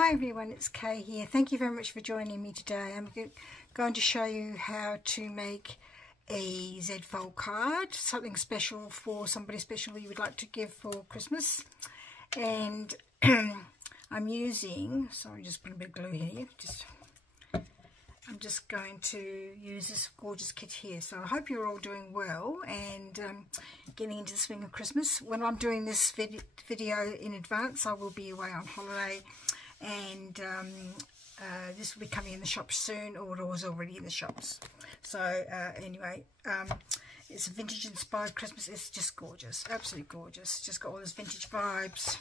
Hi everyone, it's Kay here. Thank you very much for joining me today. I'm going to show you how to make a Z-Fold card, something special for somebody special you would like to give for Christmas. And I'm using, sorry, just putting a bit of glue here. I'm just going to use this gorgeous kit here. So I hope you're all doing well and getting into the swing of Christmas. When I'm doing this video in advance, I will be away on holiday. And this will be coming in the shops soon, or it was already in the shops. So anyway, it's a Vintage Inspired Christmas. It's just gorgeous, absolutely gorgeous. Just got all those vintage vibes.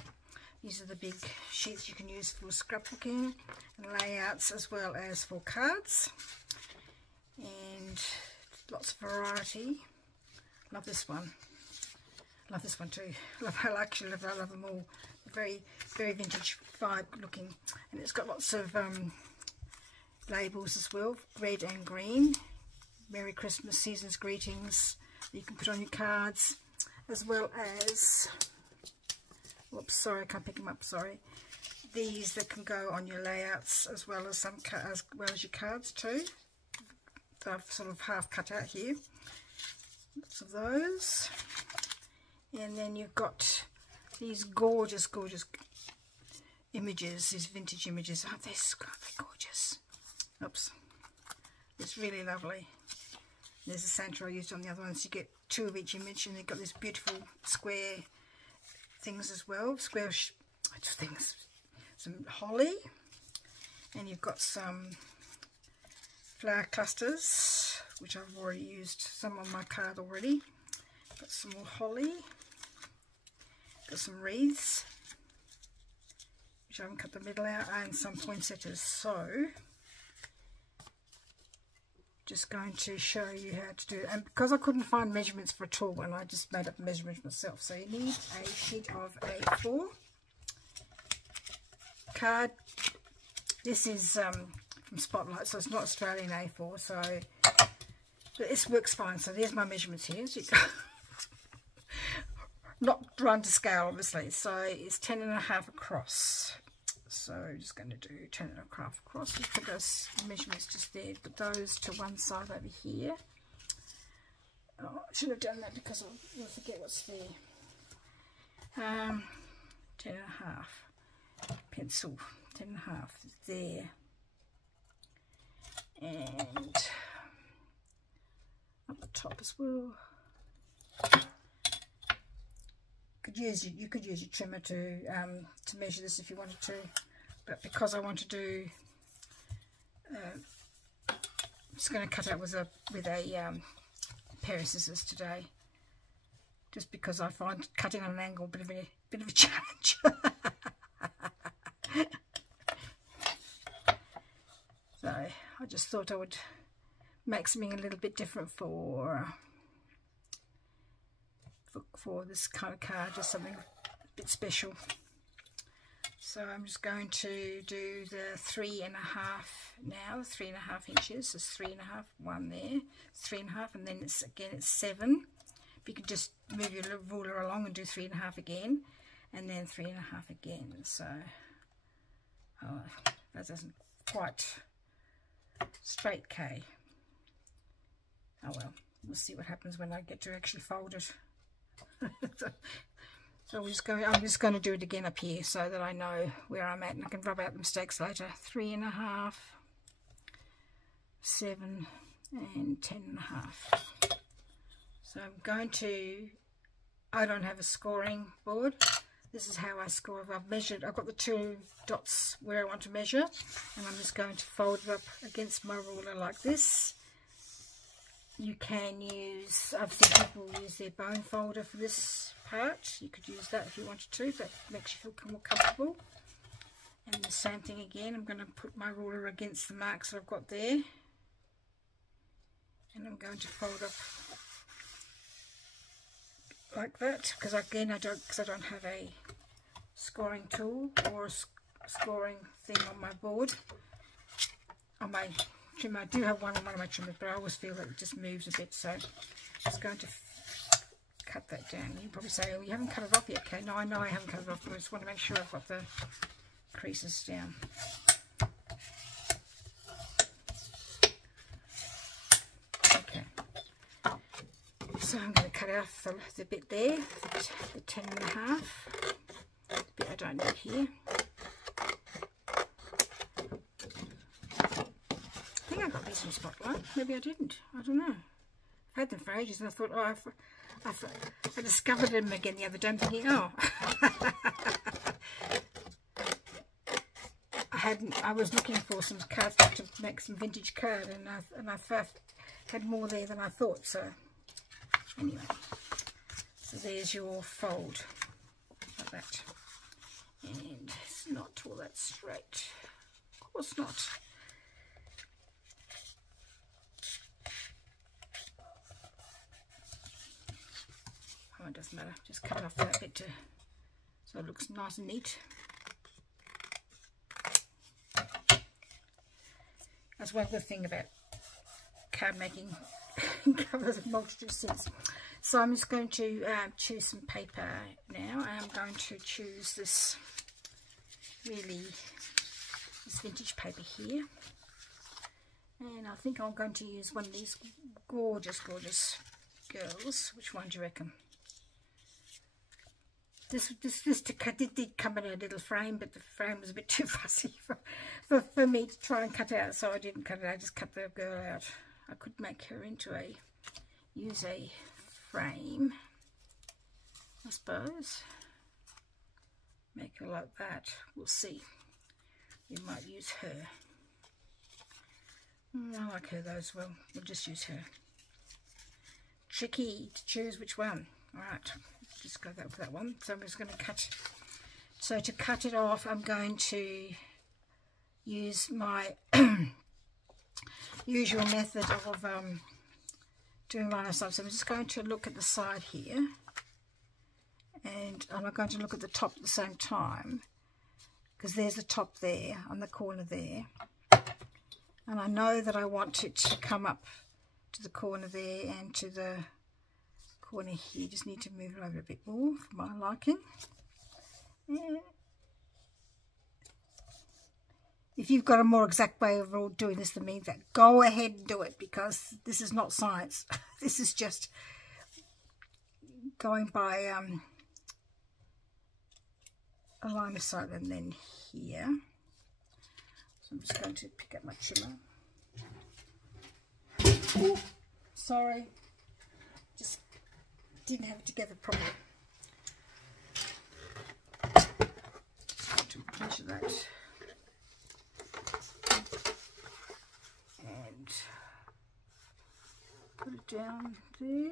These are the big sheets you can use for scrapbooking and layouts, as well as for cards, and lots of variety. Love this one. Love this one too. I love them all. Very, very vintage vibe looking, and it's got lots of labels as well, red and green. Merry Christmas, season's greetings. You can put on your cards, as well as, whoops, sorry, I can't pick them up. Sorry. These that can go on your layouts, as well as your cards too. So I've sort of half cut out here. Lots of those. And then you've got these gorgeous, gorgeous images, these vintage images. Aren't they gorgeous? Oops. It's really lovely. There's a Santa I used on the other ones. You get two of each image, and they've got these beautiful square things as well. Square things. Some holly. And you've got some flower clusters, which I've already used some on my card already. Got some more holly. Got some wreaths, which I haven't cut the middle out, and some poinsettias. So, just going to show you how to do it. And because I couldn't find measurements for a tool one, I just made up measurements myself. So you need a sheet of A4 card. This is from Spotlight, so it's not Australian A4. So, but this works fine. So there's my measurements here. So you go. Not run to scale, obviously, so it's 10.5 across. So I'm just going to do 10.5 across. Just put those measurements just there, put those to one side over here. Oh, I should have done that because I'll forget what's there. 10.5 pencil, 10.5 there, and up the top as well. You could use your trimmer to measure this if you wanted to, but because I want to do, I'm just going to cut out with a pair of scissors today, just because I find cutting on an angle a bit of a challenge. So I just thought I would make something a little bit different for this kind of card, just something a bit special. So I'm just going to do the 3.5 now, 3.5 inches. So 3.5, one there, 3.5, and then it's 7. You can just move your ruler along and do 3.5 again, and then 3.5 again. So that doesn't quite straight K. Oh well, we'll see what happens when I get to actually fold it. So I'm just going to do it again up here so that I know where I'm at and I can rub out the mistakes later. 3.5, 7, and 10.5. So I'm going to, I don't have a scoring board. This is how I score. I've measured, I've got the 2 dots where I want to measure, and I'm just going to fold it up against my ruler like this. You can use, I've seen people use their bone folder for this part. You could use that if you wanted to, that makes you feel more comfortable. And the same thing again, I'm going to put my ruler against the marks that I've got there. And I'm going to fold up like that, because again I don't have a scoring tool or a scoring thing on my board, on my trimmer. I do have one on one of my trimmers, but I always feel that it just moves a bit, so I'm just going to cut that down. You probably say, oh, you haven't cut it off yet, Kate. No, I know I haven't cut it off, but I just want to make sure I've got the creases down. Okay, so I'm going to cut out the bit there, the 10.5, the bit I don't need here. I think I got these from Spotlight, maybe I didn't, I don't know. I've had them for ages and I thought, oh, I discovered them again the other day. I'm thinking, oh, I was looking for some cards to make some vintage card, and I had more there than I thought. So anyway, so there's your fold like that, and it's not all that straight. Of course not. Oh, it doesn't matter. Just cut off that bit so it looks nice and neat. That's one good thing about card making. Covers a multitude of sins. So I'm just going to choose some paper now. I'm going to choose this vintage paper here, and I think I'm going to use one of these gorgeous girls. Which one do you reckon? This did come in a little frame, but the frame was a bit too fussy for me to try and cut out, so I didn't cut it. I just cut the girl out. I could make her into use a frame, I suppose. Make her like that. We'll see. We might use her. I like her though as well. We'll just use her. Tricky to choose which one. Alright, just go for that one. So I'm just going to cut. So to cut it off, I'm going to use my usual method of doing line of sight. So I'm just going to look at the side here, and I'm going to look at the top at the same time, because there's the top there on the corner there, and I know that I want it to come up to the corner there and to the corner here. Just need to move it over a bit more for my liking. Yeah. If you've got a more exact way of doing this than me, go ahead and do it, because this is not science. This is just going by a line of sight. And then here, so I'm just going to pick up my trimmer. Ooh, sorry, just didn't have it together properly. Just to measure that. And put it down there.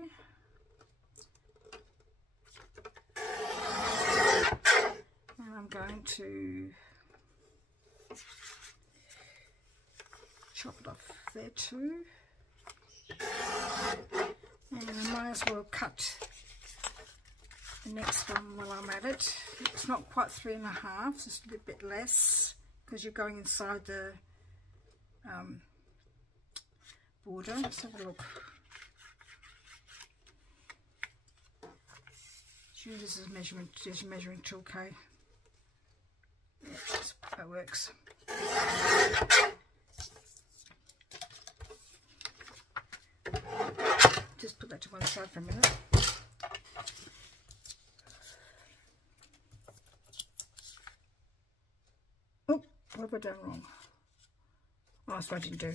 And I'm going to chop it off there too. And I might as well cut the next one while I'm at it. It's not quite 3.5, it's just a little bit less, because you're going inside the border. Let's have a look. Use this as measurement, as a measuring tool, okay? Yeah, that works. Just put that to one side for a minute. Oh, what have I done wrong? Oh, that's what I didn't do.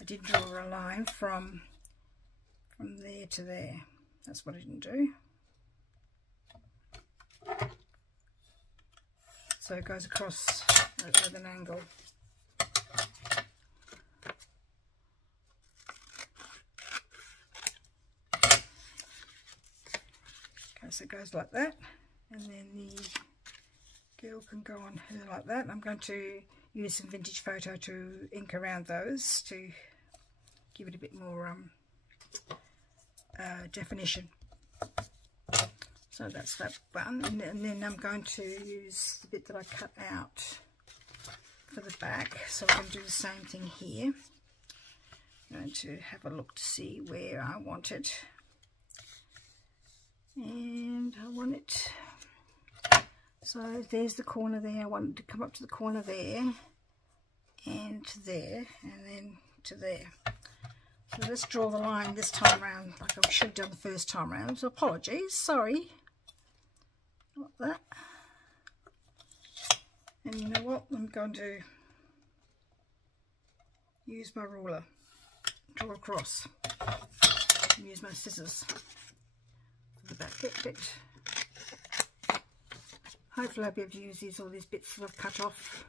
I did draw a line from there to there. That's what I didn't do. So it goes across at an angle. Okay, so it goes like that, and then the girl can go on her like that. I'm going to use some vintage photo to ink around those to give it a bit more definition. So that's that one, and then I'm going to use the bit that I cut out for the back. So I'm going to do the same thing here. I'm going to have a look to see where I want it. And I want it So there's the corner there. I want it to come up to the corner there, and to there, and then to there. So let's draw the line this time around like I should have done the first time around. So apologies, sorry. Not that. And you know what? I'm going to use my ruler, draw across, and use my scissors for the back bit. Hopefully I'll be able to use all these bits that I've cut off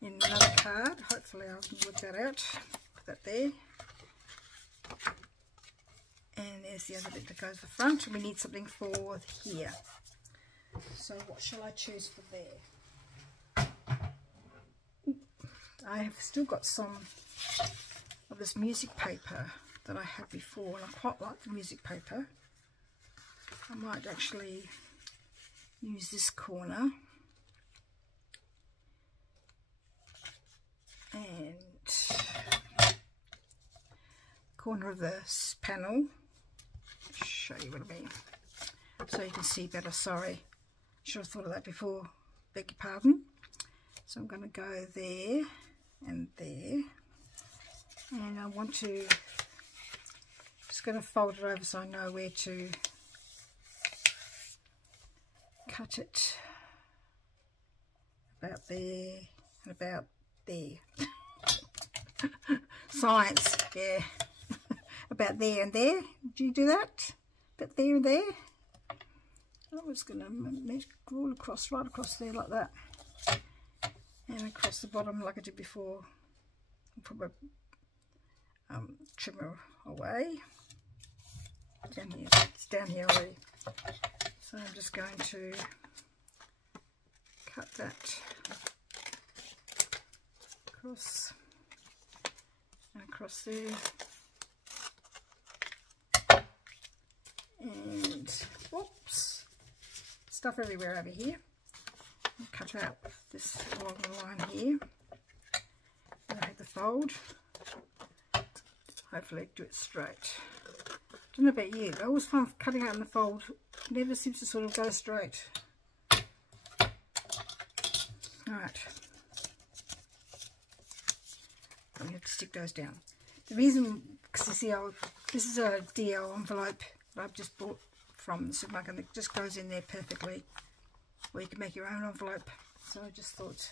in another card. Hopefully I can work that out. Put that there. And there's the other bit that goes the front. And we need something for here. So what shall I choose for there? I have still got some of this music paper that I had before, and I quite like the music paper. I might actually use this corner and corner of this panel. Show you what I mean so you can see better. Sorry, should have thought of that before, beg your pardon. So I'm going to go there and there, and I want to just going to fold it over so I know where to cut it. About there and about there. Science, yeah. About there and there. Do you do that? About there and there. I was going to roll across, right across there like that, and across the bottom like I did before. Put my trimmer away. Down here, it's down here already. So I'm just going to cut that across and across there, and whoops, stuff everywhere over here. I'll cut out this along the line here. And I have the fold. Hopefully do it straight. I don't know about you, but I always find cutting out in the fold never seems to sort of go straight. Alright. I'm going to stick those down. The reason, because you see, this is a DL envelope that I've just bought from the supermarket, and it just goes in there perfectly. Or you can make your own envelope. So I just thought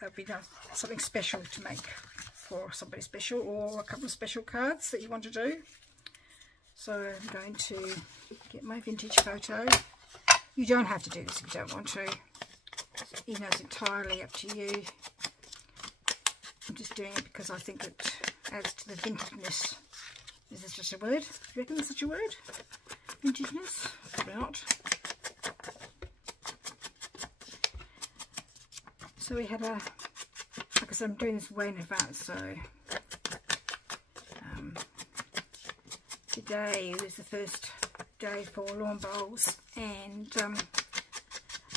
that would be nice, something special to make for somebody special, or a couple of special cards that you want to do. So I'm going to get my vintage photo. You don't have to do this if you don't want to. You know, it's entirely up to you. I'm just doing it because I think it adds to the vintageness. Is this such a word? Do you reckon there's such a word? Vintageness? Probably not. So we had a, like I said, I'm doing this way in advance, so today was the first day for lawn bowls, and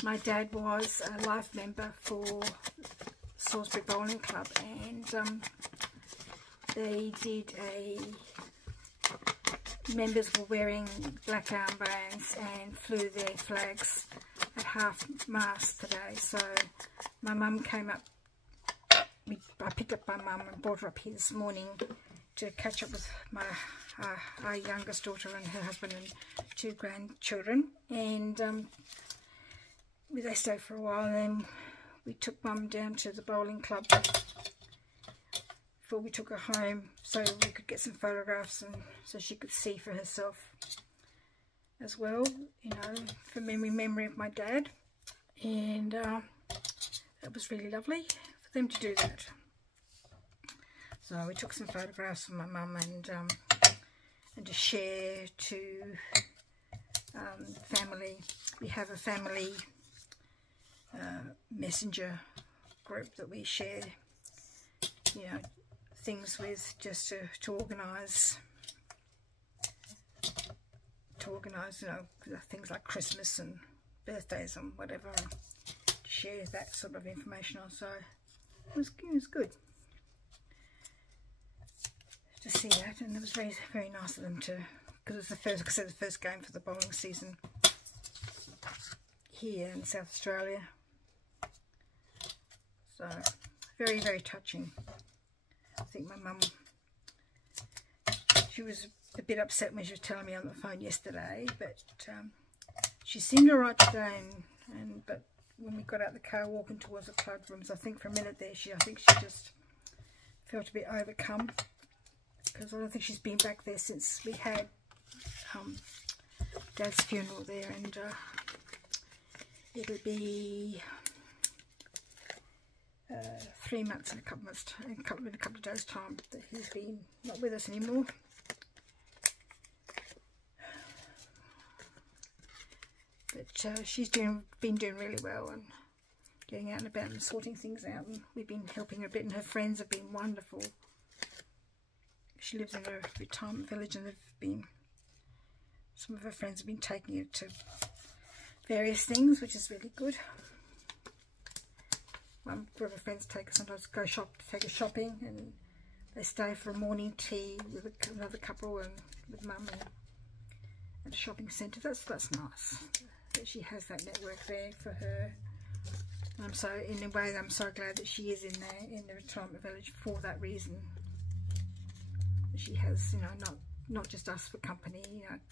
my dad was a life member for Salisbury Bowling Club, and they did members were wearing black armbands and flew their flags at half mast today. So my mum came up, I picked up my mum and brought her up here this morning to catch up with our youngest daughter and her husband and 2 grandchildren, and they stayed for a while, and then we took mum down to the bowling club before we took her home, so we could get some photographs and so she could see for herself as well, you know, for memory of my dad. And that was really lovely for them to do that. So we took some photographs of my mum, and to share to family. We have a family messenger group that we share, you know, things with, just to organise, you know, things like Christmas and birthdays and whatever, and to share that sort of information on. So it was good to see that, and it was very, very nice of them to, because it was the first, like I said, the first game for the bowling season here in South Australia. So very, very touching. I think my mum, she was a bit upset when she was telling me on the phone yesterday, but she seemed all right today, but when we got out the car walking towards the cloud rooms, I think for a minute there, I think she just felt a bit overcome, because I don't think she's been back there since we had Dad's funeral there, and it'll be 3 months in a couple of days time that he's been not with us anymore. But she's been doing really well and getting out and about and sorting things out, and we've been helping her a bit, and her friends have been wonderful. She lives in a retirement village, and some of her friends have been taking her to various things, which is really good. One group of friends sometimes take her shopping, and they stay for a morning tea with another couple and with Mum at a shopping centre. That's nice that she has that network there for her. In a way, I'm so glad that she is in the retirement village for that reason. She has, not just us for company,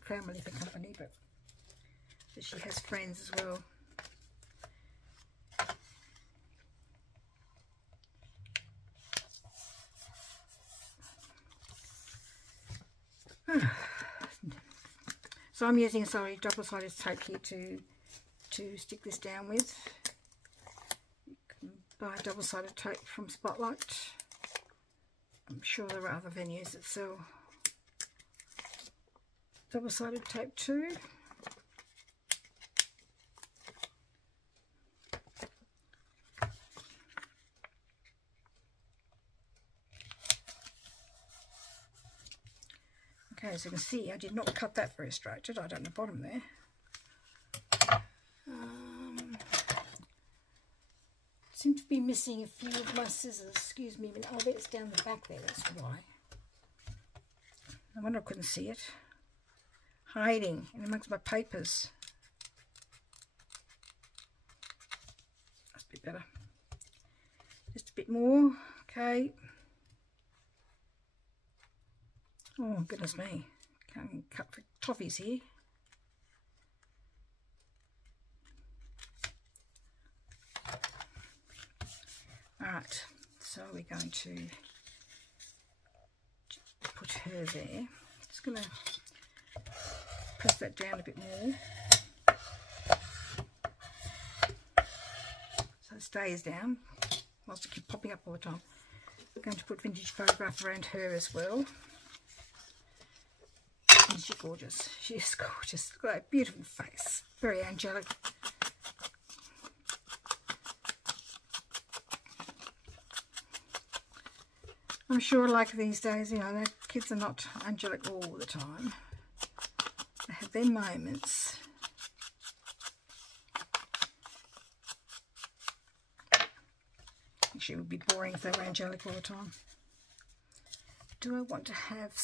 family for company, but that she has friends as well. So I'm using double-sided tape here to stick this down with. You can buy double-sided tape from Spotlight. I'm sure there are other venues that sell double-sided tape too. Okay, as you can see, I did not cut that very straight, did I? Down the bottom there. Seem to be missing a few of my scissors. Excuse me, but I bet it's down the back there, that's why. I wonder I couldn't see it. Hiding in amongst my papers. That's a bit better. Just a bit more, okay. Oh, goodness me. Can't cut for toffees here. Alright, so we're going to put her there. Just going to press that down a bit more so it stays down whilst I keep popping up all the time. I'm going to put vintage photograph around her as well. And she's gorgeous. She's gorgeous. Look at that beautiful face. Very angelic. I'm sure, like these days, the kids are not angelic all the time. They have their moments. Actually, it would be boring if they were angelic all the time. Do I want to have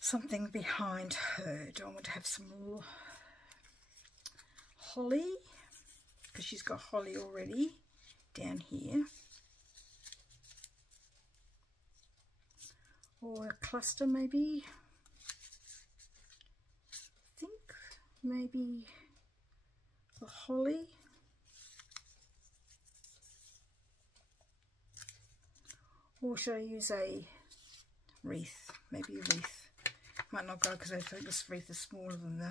something behind her? Do I want to have some more holly? Because she's got holly already down here. Or a cluster maybe. I think maybe a holly. Or should I use a wreath? Maybe a wreath. Might not go because I think this wreath is smaller than the...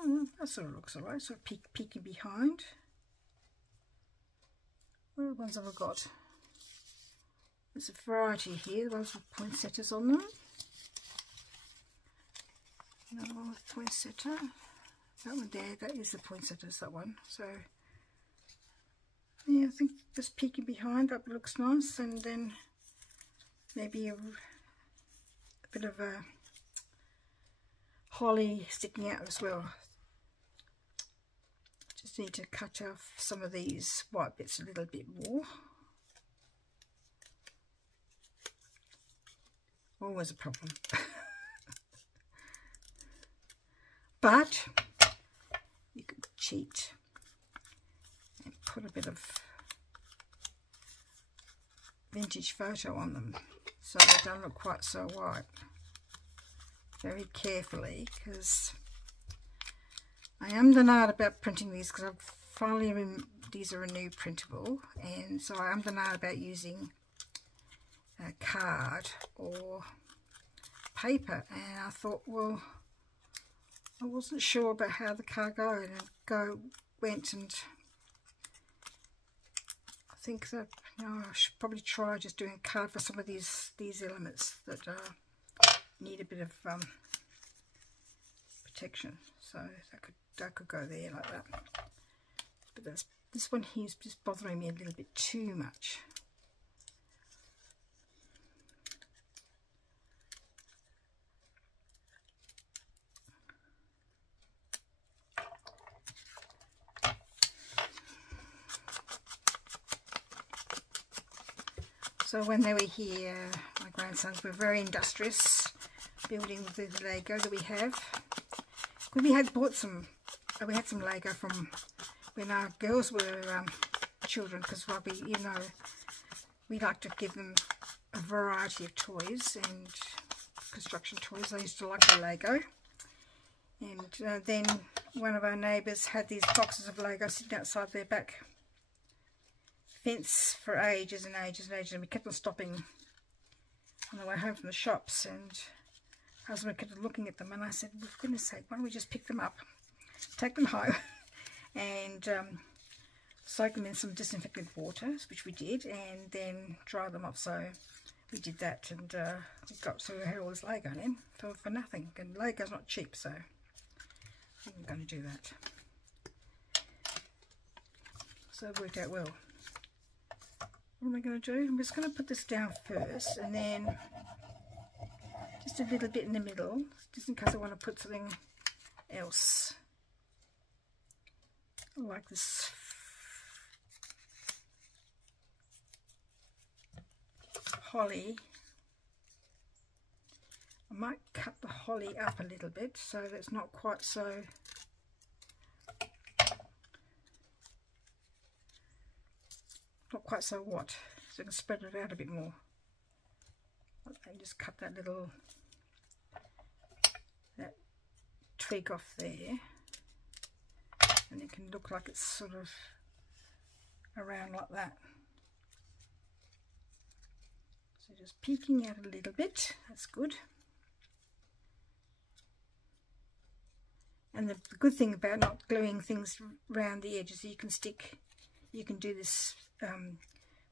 Oh, that sort of looks alright. Sort of peeking behind. What ones have I got? There's a variety here. The ones with poinsettias on them. Another one with poinsettia. That one there, that is the poinsettias, that one. So, yeah, I think just peeking behind, that looks nice. And then maybe a bit of a holly sticking out as well. Just need to cut off some of these white bits a little bit more. Always a problem. but you could cheat and put a bit of vintage photo on them so they don't look quite so white. Very carefully, because I am denied about printing these, because I've finally these are a new printable, and so I am denied about using a card or paper, and I thought, well, I wasn't sure about how the card went, and I think that, you know, I should probably try just doing a card for some of these elements that need a bit of protection. So that could go there like that. But this one here is just bothering me a little bit too much. So when they were here, my grandsons were very industrious, building the Lego that we have. We had bought some, we had some Lego from when our girls were children, because we like to give them a variety of toys and construction toys. I used to like the Lego. And then one of our neighbours had these boxes of Lego sitting outside their back fence for ages and ages and ages, and we kept on stopping on the way home from the shops, and husband kept looking at them, and I said, well, for goodness sake, why don't we just pick them up, take them home, and soak them in some disinfectant water, which we did, and then dry them up. So we did that, and we had all this Lego in for nothing, and Lego's not cheap, so I'm going to do that. So it worked out well. What am I going to do? I'm just going to put this down first, and then just a little bit in the middle, just in case I want to put something else, like this holly. I might cut the holly up a little bit so that it's not quite so what, so I can spread it out a bit more. And just cut that twig off there, and it can look like it's sort of around like that. So just peeking out a little bit, that's good. And the good thing about not gluing things around the edges, you can do this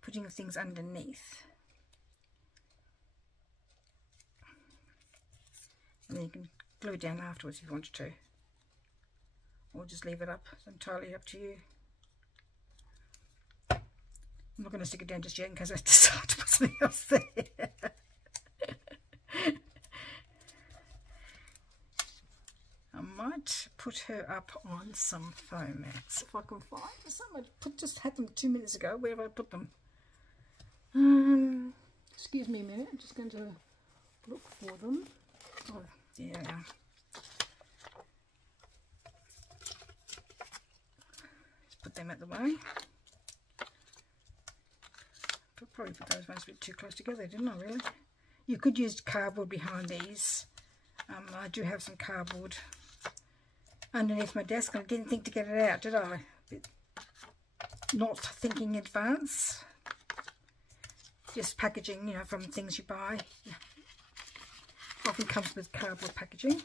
putting things underneath, and then you can glue it down afterwards if you wanted to, or just leave it up. It's entirely up to you. I'm not going to stick it down just yet in case I decide to put something else there. I might put her up on some foam mats if I can find some. I just had them 2 minutes ago. Where have I put them? Excuse me a minute. I'm just going to look for them. Oh, there they are. Just put them out the way. Probably put those ones a bit too close together, didn't I, really? You could use cardboard behind these. I do have some cardboard underneath my desk, and I didn't think to get it out, did I? Not thinking in advance. Just packaging, you know, from things you buy. Often comes with cardboard packaging. It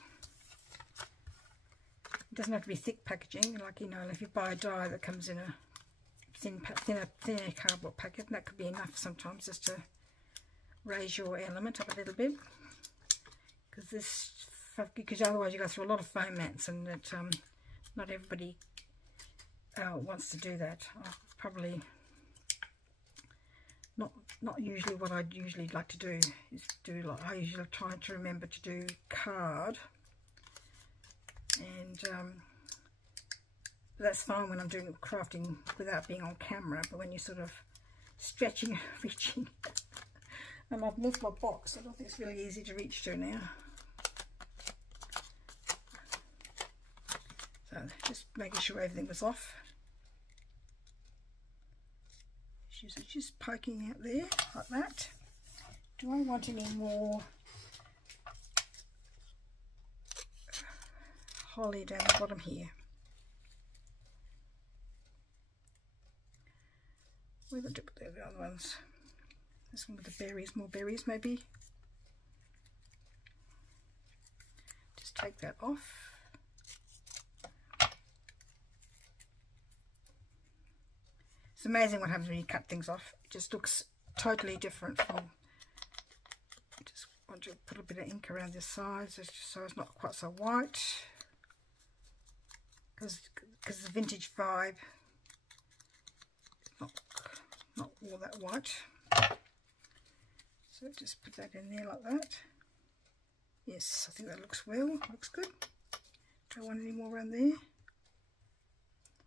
doesn't have to be thick packaging, like, you know, if you buy a die that comes in a thinner cardboard packet, and that could be enough sometimes just to raise your element up a little bit, because otherwise you go through a lot of foam mats, and that not everybody wants to do that. Probably not usually what I'd usually like to do is do, like, I usually try to remember to do card, and that's fine when I'm doing crafting without being on camera, but when you're sort of stretching, reaching, and I've moved my box, I don't think it's really easy to reach to now. just making sure everything was off. She's just poking out there like that. Do I want any more holly down the bottom here? Where did I put the other ones? This one with the berries, more berries maybe. Just take that off. It's amazing what happens when you cut things off. It just looks totally different from. I just want to put a bit of ink around the sides just so it's not quite so white, because the vintage vibe is not all that white. So just put that in there like that. Yes, I think that looks well. Looks good. Do I want any more around there?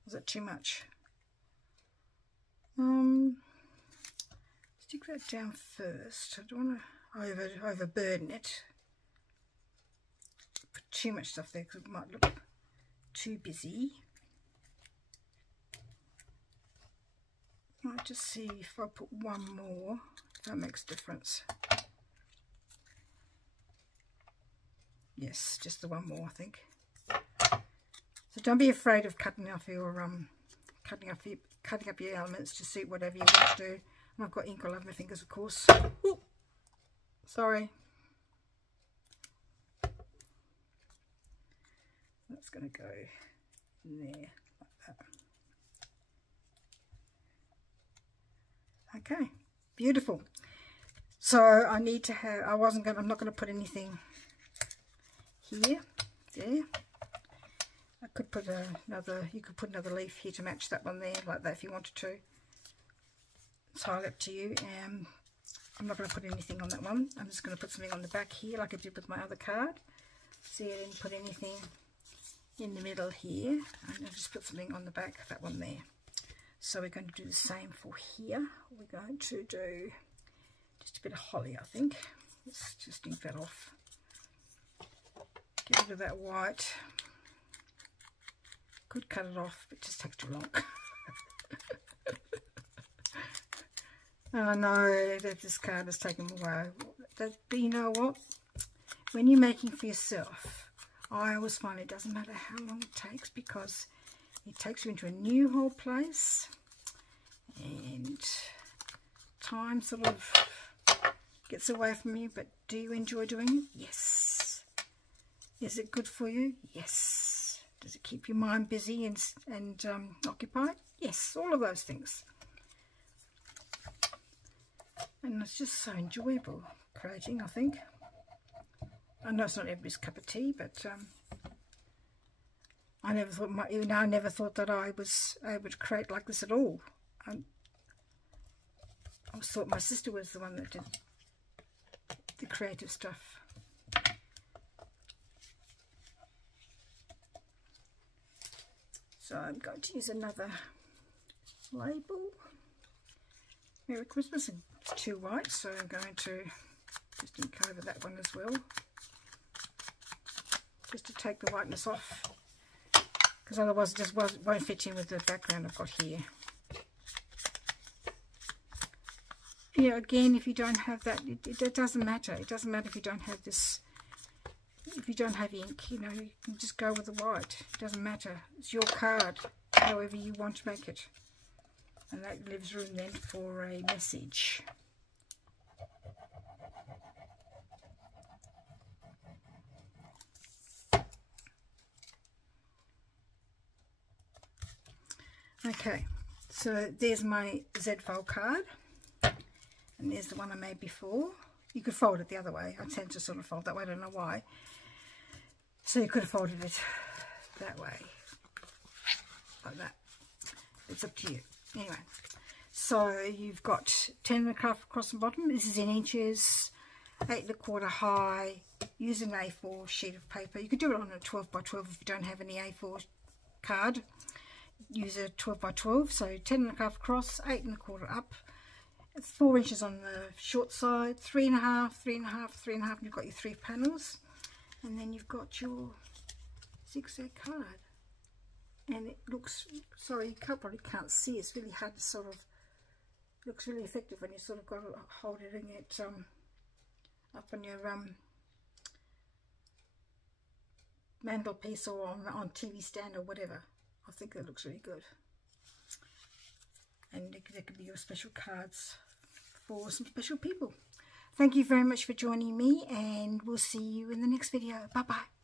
Was that too much? Stick that down first. I don't want to overburden it. Put too much stuff there because it might look too busy. Might just see if I put one more, if that makes a difference. Yes, just the one more, I think. So don't be afraid of cutting up your elements to suit whatever you want to do. And I've got ink all over my fingers, of course. Ooh, sorry. That's going to go in there like that. Okay, beautiful. So I need to have. I'm not going to put anything here, there. I could put another. You could put another leaf here to match that one there, like that, if you wanted to. It's entirely up to you. I'm not going to put anything on that one. I'm just going to put something on the back here, like I did with my other card. See, I didn't put anything in the middle here. And I'll just put something on the back of that one there. So we're going to do the same for here. We're going to do just a bit of holly, I think. Let's just ink that off. Get rid of that white. Could cut it off, but it just takes too long. I know that this card has taken a while. But you know what? When you're making for yourself, I always find it doesn't matter how long it takes, because it takes you into a new whole place, and time sort of gets away from you. But do you enjoy doing it? Yes. Is it good for you? Yes. Does it keep your mind busy and occupied? Yes, all of those things. And it's just so enjoyable creating, I think. I know it's not everybody's cup of tea, but I never thought that I was able to create like this at all. I always thought my sister was the one that did the creative stuff. So I'm going to use another label. Merry Christmas, and it's too white, so I'm going to just ink over that one as well, just to take the whiteness off, because otherwise it just won't fit in with the background I've got here. Yeah, again, if you don't have that, it doesn't matter. It doesn't matter if you don't have this. If you don't have ink, you know, you can just go with the white. It doesn't matter. It's your card, however you want to make it. And that leaves room then for a message. Okay, so there's my Z-Fold card. And there's the one I made before. You could fold it the other way. I tend to sort of fold that way, I don't know why. So you could have folded it that way, like that. It's up to you. Anyway, so you've got 10 1/2 across the bottom. This is in inches, 8 1/4 high. Use an A4 sheet of paper. You could do it on a 12 by 12 if you don't have any A4 card. Use a 12 by 12. So 10 1/2 across, 8 1/4 up. It's 4 inches on the short side, 3 1/2, 3 1/2, 3 1/2, and you've got your 3 panels. And then you've got your zigzag card. and it looks, sorry, you probably can't see, it's really hard to sort of, looks really effective when you sort of got to hold it up on your mantelpiece or on TV stand or whatever. I think that looks really good. And there could be your special cards for some special people. Thank you very much for joining me, and we'll see you in the next video. Bye bye.